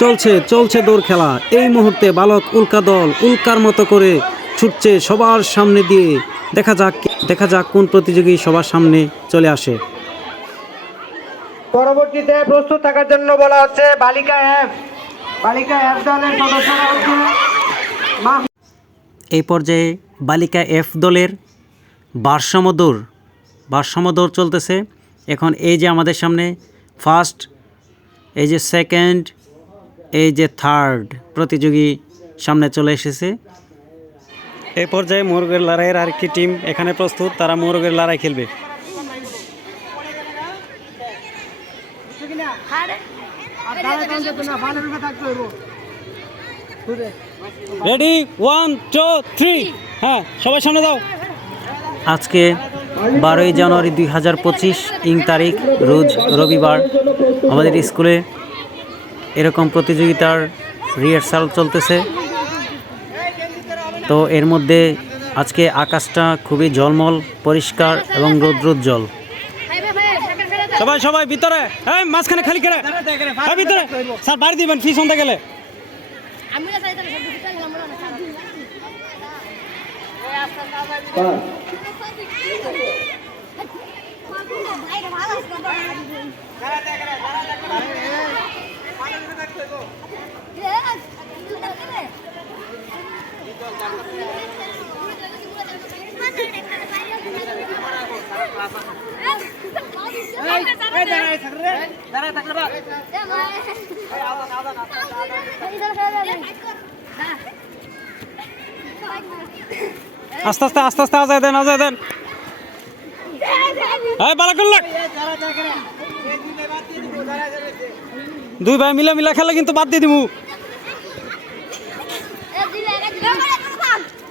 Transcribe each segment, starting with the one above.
চলছে চলছে দৌড় খেলা। এই মুহূর্তে বালক উল্কা দল উল্কার মতো করে ছুটছে সবার সামনে দিয়ে। দেখা যাক কোন প্রতিযোগী সবার সামনে চলে আসে। পরবর্তীতে প্রস্তুত থাকার জন্য বলা হচ্ছে বালিকা এফ দলের সদস্যরা হচ্ছে এই পর্যায়ে বালিকা এফ দলের ভারসাম্য দৌড় চলতেছে। এখন এই যে আমাদের সামনে ফার্স্ট, এই যে সেকেন্ড, এই যে থার্ড প্রতিযোগী সামনে চলে এসেছে। এই পর্যায়ে মোরগের লড়াইয়ের আরেকটি টিম এখানে প্রস্তুত, তারা মোরগের লড়াই খেলবে। রেডি 1 2 3, হ্যাঁ সবাই সামনে দাও। আজকে 12ই জানুয়ারি 2025 তারিখ, রোজ রবিবার, আমাদের স্কুলে এরকম প্রতিযোগিতার রিহার্সাল চলতেছে। তো এর মধ্যে আজকে আকাশটা খুবই ঝলমল পরিষ্কার এবং রৌদ্রোজ্জ্বল। সবাই ভিতরে, এই মাঝখানে খালি করে ভিতরে স্যার বাড়ি দিবেন ফি সন্ধ্যা গেলে। আস্তে আস্তে আজায় দেন। দুই ভাই মিলা খেলা কিন্তু বাদ দিয়ে দিবু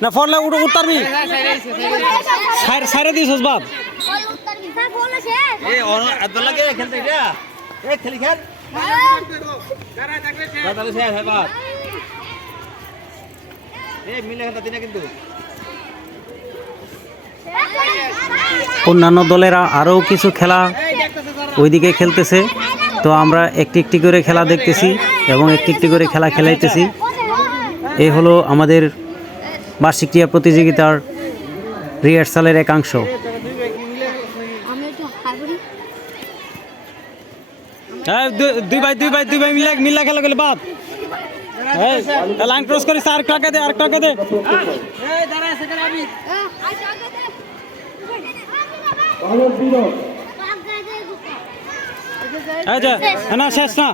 না, ফলে উঠতারবি সাইরে দিস বাদ। অন্যান্য দলেরা আরও কিছু খেলা ওইদিকে খেলতেছে, তো আমরা একটি করে খেলা দেখতেছি এবং একটি করে খেলা খেলাইতেছি। এই হলো আমাদের বার্ষিক ক্রীড়া প্রতিযোগিতার রিহার্সালের একাংশ। দুই ভাই মিলা খেলা গেলে বাদ। লাইন ক্রস করিস, আর টাকা দে। না শেষ না,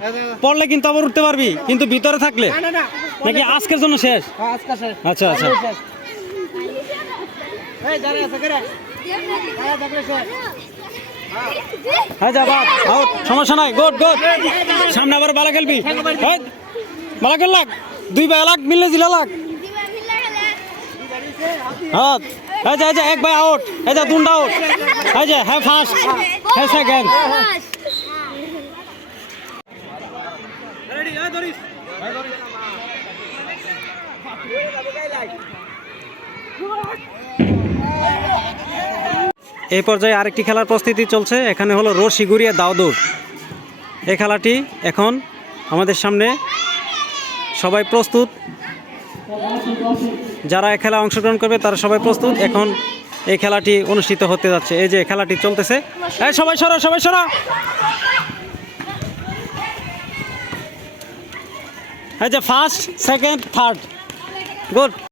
পড়লে কিন্তু আবার উঠতে পারবি, কিন্তু ভিতরে থাকলে নাকি আজকের জন্য শেষ। আচ্ছা সমস্যা নাই, গুড। সামনে আবার বালা খেলবি, বালা খেল লাগ, দুই ভাই লাগ মিললে দিলা লাগ। এক ভাই আউট, দুন্ডা আউট, হ্যাঁ ফার্স্ট, হ্যাঁ সেকেন্ড। এই পর্যায়ে আরেকটি খেলার প্রস্তুতি চলছে। এখানে হলো রশি ঘুরিয়ে দাও দৌড়। এই খেলাটি এখন আমাদের সামনে, সবাই প্রস্তুত, যারা এই খেলায় অংশগ্রহণ করবে তারা সবাই প্রস্তুত। এখন এই খেলাটি অনুষ্ঠিত হতে যাচ্ছে। এই যে খেলাটি চলতেছে, সবাই সরা। এই যে ফার্স্ট, সেকেন্ড, থার্ড, গুড।